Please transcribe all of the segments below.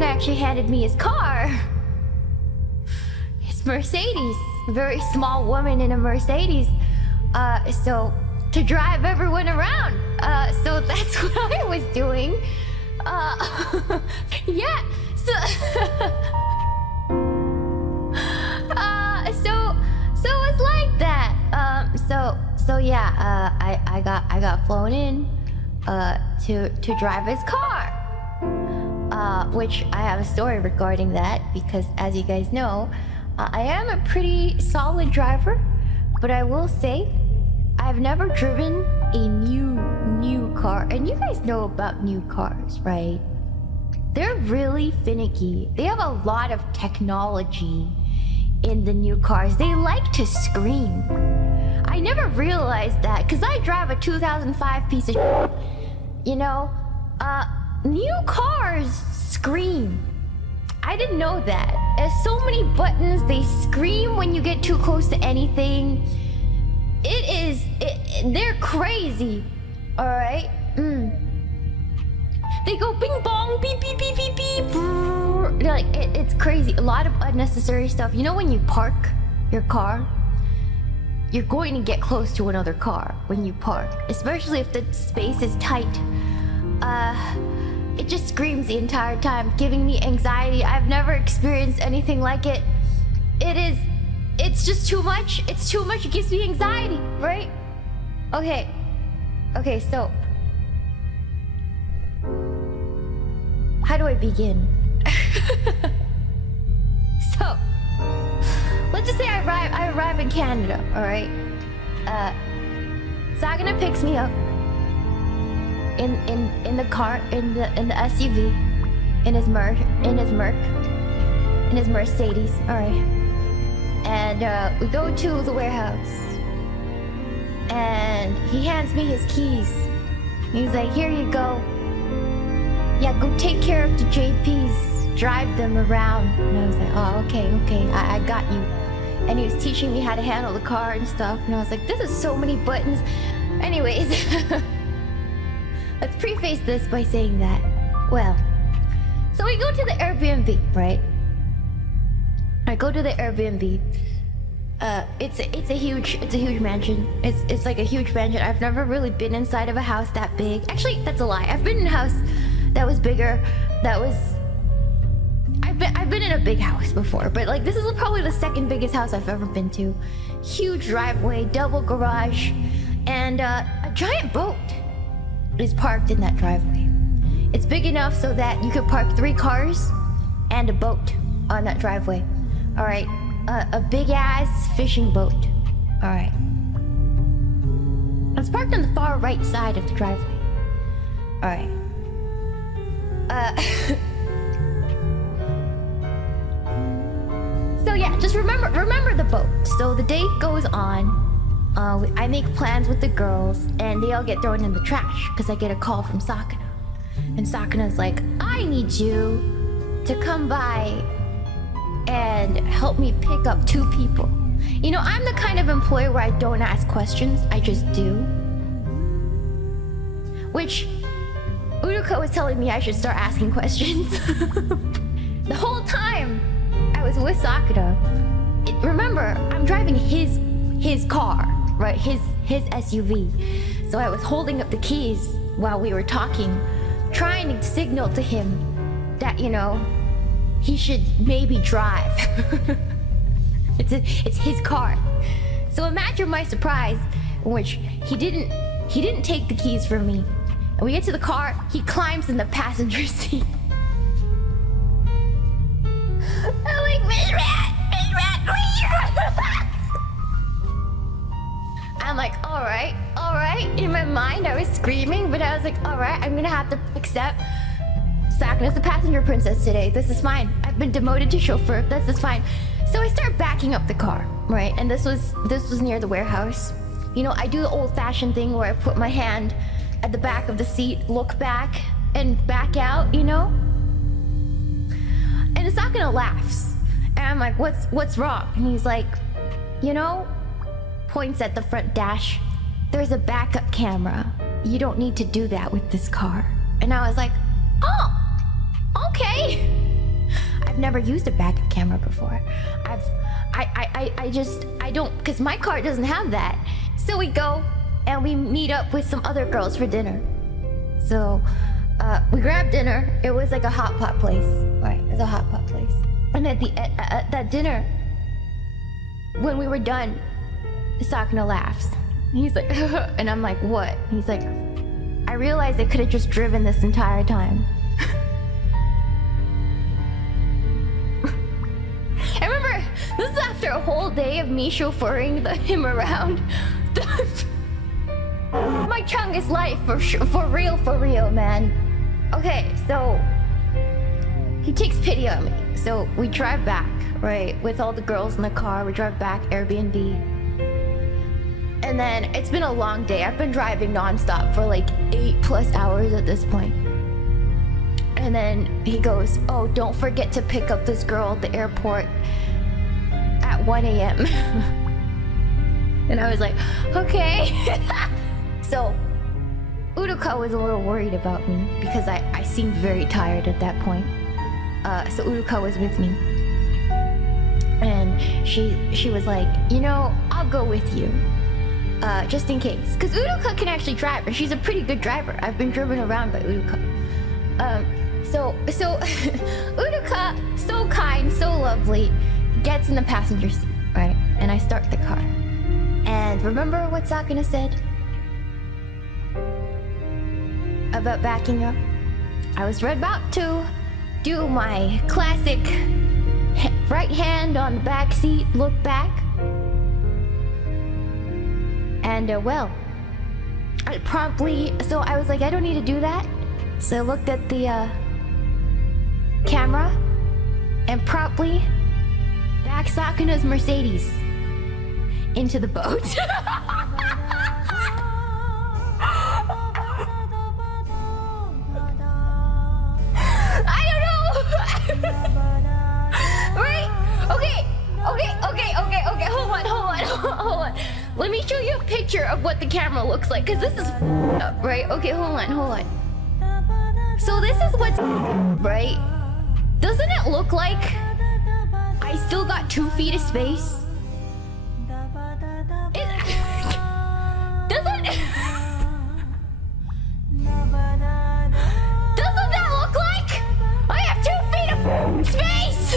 Sakana actually handed me his car. His Mercedes. A very small woman in a Mercedes. So to drive everyone around. So that's what I was doing. Yeah. So so it's like that. So yeah, I got flown in to drive his car. Which I have a story regarding that because as you guys know, I am a pretty solid driver, but I will say I've never driven a new car. And you guys know about new cars, right? They're really finicky. They have a lot of technology in the new cars. They like to scream. I never realized that because I drive a 2005 piece of shit. You know, new cars scream. I didn't know that. There's so many buttons. They scream when you get too close to anything. They're crazy. All right. They go bing bong, beep beep beep beep beep. Like it's crazy. A lot of unnecessary stuff. You know when you park your car, you're going to get close to another car when you park, especially if the space is tight. It just screams the entire time, giving me anxiety. I've never experienced anything like it. It's just too much. It's too much. It gives me anxiety, right? Okay, so how do I begin? So let's just say I arrive in Canada, all right? Sakana picks me up in the car, in the SUV, in his Mercedes, all right. And we go to the warehouse, and he hands me his keys. He's like, "Here you go. Yeah, go take care of the JPs. Drive them around." And I was like, "Oh, okay, I got you." And he was teaching me how to handle the car and stuff. And I was like, "This is so many buttons." Anyways, let's preface this by saying that, well, so we go to the Airbnb, right? I go to the Airbnb. It's a huge mansion. It's like a huge mansion. I've never really been inside of a house that big. Actually, that's a lie. I've been in a house that was bigger. I've been in a big house before, but like this is probably the second biggest house I've ever been to. Huge driveway, double garage, and a giant boat is parked in that driveway. It's big enough so that you could park 3 cars and a boat on that driveway. All right, a big ass fishing boat. All right, it's parked on the far right side of the driveway. All right. So yeah, just remember the boat. So the day goes on. I make plans with the girls, and they all get thrown in the trash because I get a call from Sakana, and Sakana's like, "I need you to come by and help me pick up 2 people." You know, I'm the kind of employee where I don't ask questions, I just do. Which Uruka was telling me I should start asking questions. The whole time I was with Sakana, remember, I'm driving his car, right? His SUV. So I was holding up the keys while we were talking, trying to signal to him that, you know, he should maybe drive. It's his car. So imagine my surprise in which he didn't take the keys from me. And we get to the car, he climbs in the passenger seat. I'm like, Miss Rat, please. I'm like, all right. In my mind, I was screaming, but I was like, all right, I'm gonna have to accept Sakana's the passenger princess today. This is fine. I've been demoted to chauffeur. This is fine. So I start backing up the car, right? And this was near the warehouse. You know, I do the old-fashioned thing where I put my hand at the back of the seat, look back, and back out, you know? And Sakana laughs. And I'm like, what's wrong? And he's like, you know, points at the front dash. There's a backup camera. You don't need to do that with this car. And I was like, oh, okay. never used a backup camera before. I don't, because my car doesn't have that. So we go and we meet up with some other girls for dinner. So we grabbed dinner. It was like a hot pot place, right? It was a hot pot place. And at that dinner, when we were done, Sakana laughs. He's like, and I'm like, what? He's like, I realized I could have just driven this entire time. I remember this is after a whole day of me chauffeuring him around. My chungus life for real, man. Okay, so he takes pity on me. So we drive back, right, with all the girls in the car. We drive back, Airbnb. And then it's been a long day. I've been driving nonstop for like 8+ hours at this point. And then he goes, oh, don't forget to pick up this girl at the airport at 1 a.m. And I was like, okay. So Uruka was a little worried about me because I seemed very tired at that point. So Uruka was with me. And she was like, you know, I'll go with you. Just in case. Because Uruka can actually drive, and she's a pretty good driver. I've been driven around by Uruka. So Uruka, so kind, so lovely, gets in the passenger seat, right? And I start the car. And remember what Sakana said about backing up? I was about to do my classic right hand on the back seat, look back. And well, I promptly, so I was like, I don't need to do that. So I looked at the camera and promptly backed Sakana's Mercedes into the boat. I don't know. Right? Okay. Hold on. Let me show you a picture of what the camera looks like, because this is up, right? Okay, hold on. So this is what's right? Doesn't it look like I still got 2 feet of space? Doesn't that look like I have 2 feet of space?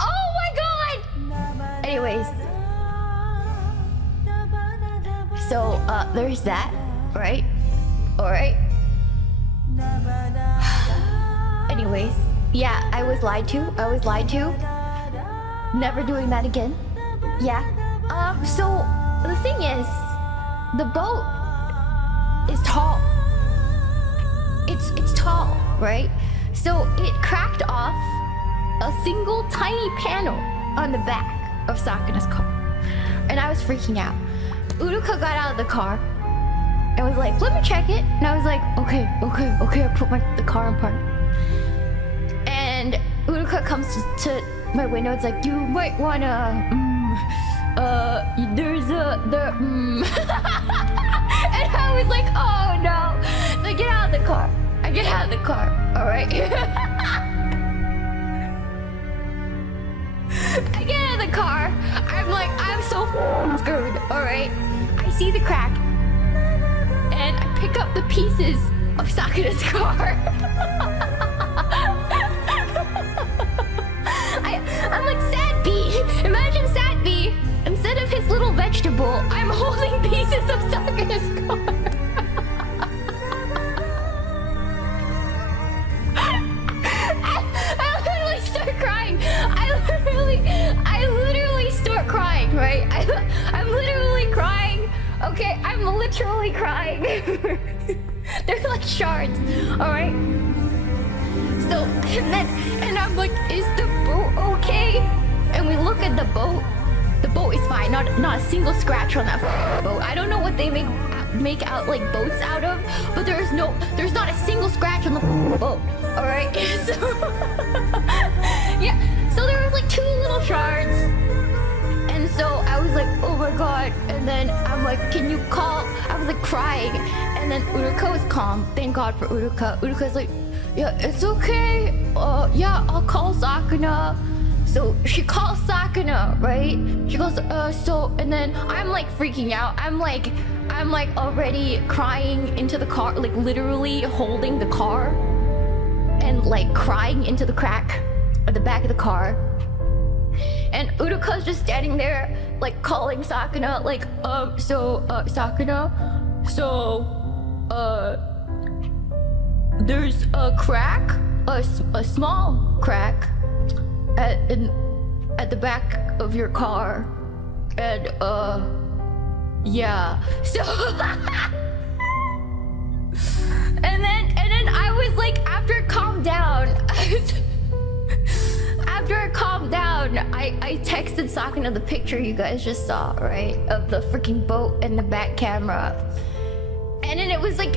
Oh my god! Anyways, so there's that, right? All right. Anyways, yeah, I was lied to. Never doing that again. Yeah. So the thing is, the boat is tall. It's tall, right? So it cracked off a single tiny panel on the back of Sakana's car. And I was freaking out. Uruka got out of the car and was like, let me check it. And I was like, okay. I put the car in park. And Uruka comes to my window. It's like, you might wanna, there's a, and I was like, oh no. So I get out of the car. All right. I get out of the car. I'm like, I'm so screwed. All right. I see the crack, and I pick up the pieces of Sakana's car. I'm like, Sad Bee. Imagine Sad Bee. Instead of his little vegetable, I'm holding pieces of Sakana's car. I literally start crying. I literally start crying, right? I'm literally crying. Okay, I'm literally crying. They're like shards, all right? So, and I'm like, is the boat okay? And we look at the boat. The boat is fine. Not a single scratch on that boat. I don't know what they make out like boats out of, but there's not a single scratch on the boat. All right. So, yeah. So there was like 2 little shards. And so I was like, oh my god. And then I'm like, can you call? I was like crying. And then Uruka was calm. Thank God for Uruka. Uruka's like, yeah, it's okay. yeah, I'll call Sakana. So she calls Sakana, right? She goes, and then I'm like freaking out. I'm like already crying into the car, like literally holding the car and like crying into the crack at the back of the car. And Uruka's just standing there, like calling Sakana, like, Sakana, there's a crack, a small crack at the back of your car, and yeah. So and then I was like, after it calmed down, I texted Sakana the picture you guys just saw, right, of the freaking boat and the back camera. And then it was like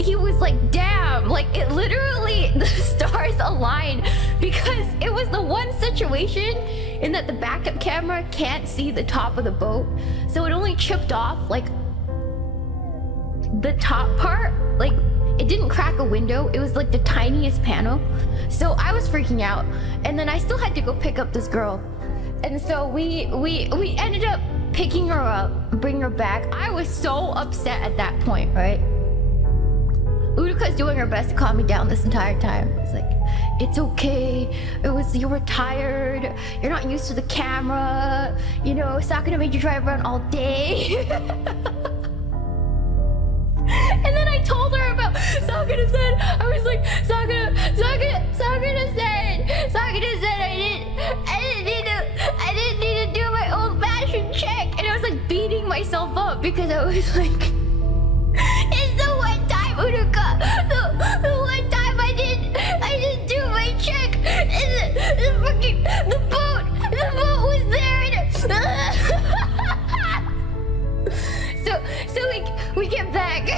he was like, damn, like it literally, the stars aligned, because it was the one situation in that the backup camera can't see the top of the boat, so it only chipped off like the top part. Like it didn't crack a window, it was like the tiniest panel. So I was freaking out, and then I still had to go pick up this girl, and so we ended up picking her up, bringing her back. I was so upset at that point, right? Uruka's doing her best to calm me down this entire time. It's like, it's okay. You were tired. You're not used to the camera. You know, Sakana made you drive around all day. And then I told her about Sakana said, I was like, Sakana said I didn't need to do my old-fashioned check. And I was like beating myself up because I was like, it's the one time, Uruka, the one time I didn't do my check, and the boat was there, and so we get back.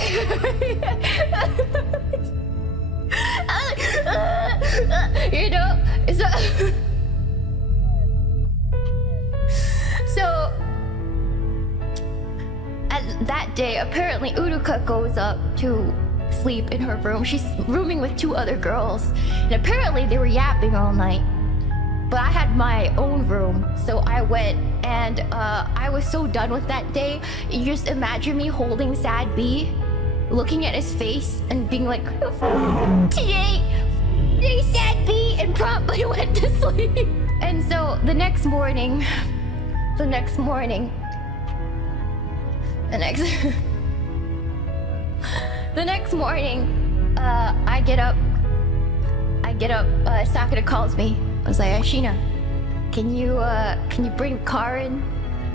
You know, so at that day, apparently Uruka goes up to sleep in her room. She's rooming with 2 other girls, and apparently they were yapping all night. But I had my own room, so I went, and I was so done with that day. You just imagine me holding Sad B, looking at his face, and being like, today, Sad B, and promptly went to sleep. And so the next morning, I get up, Sakana calls me. I was like, Shiina, can you bring the car in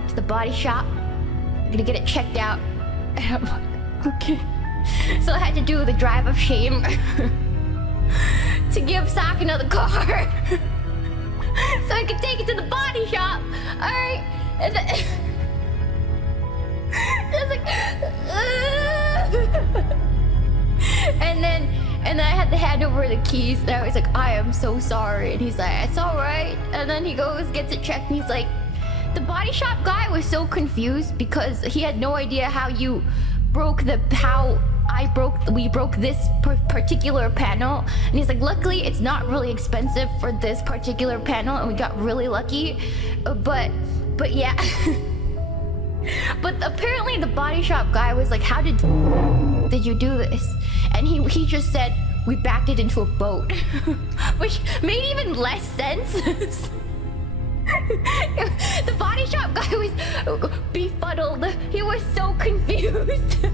to the body shop? I'm gonna get it checked out. And I'm like, okay. So I had to do the drive of shame to give Sakana the car so I could take it to the body shop. Alright. And then I was like, and then I had to hand over the keys, and I was like, I am so sorry. And he's like, it's alright. And then he goes, gets it checked, and he's like, the body shop guy was so confused because he had no idea how we broke this particular panel. And he's like, luckily it's not really expensive for this particular panel, and we got really lucky. But yeah. But apparently the body shop guy was like, how did you do this? And he just said, we backed it into a boat. Which made even less sense. The body shop guy was befuddled. He was so confused.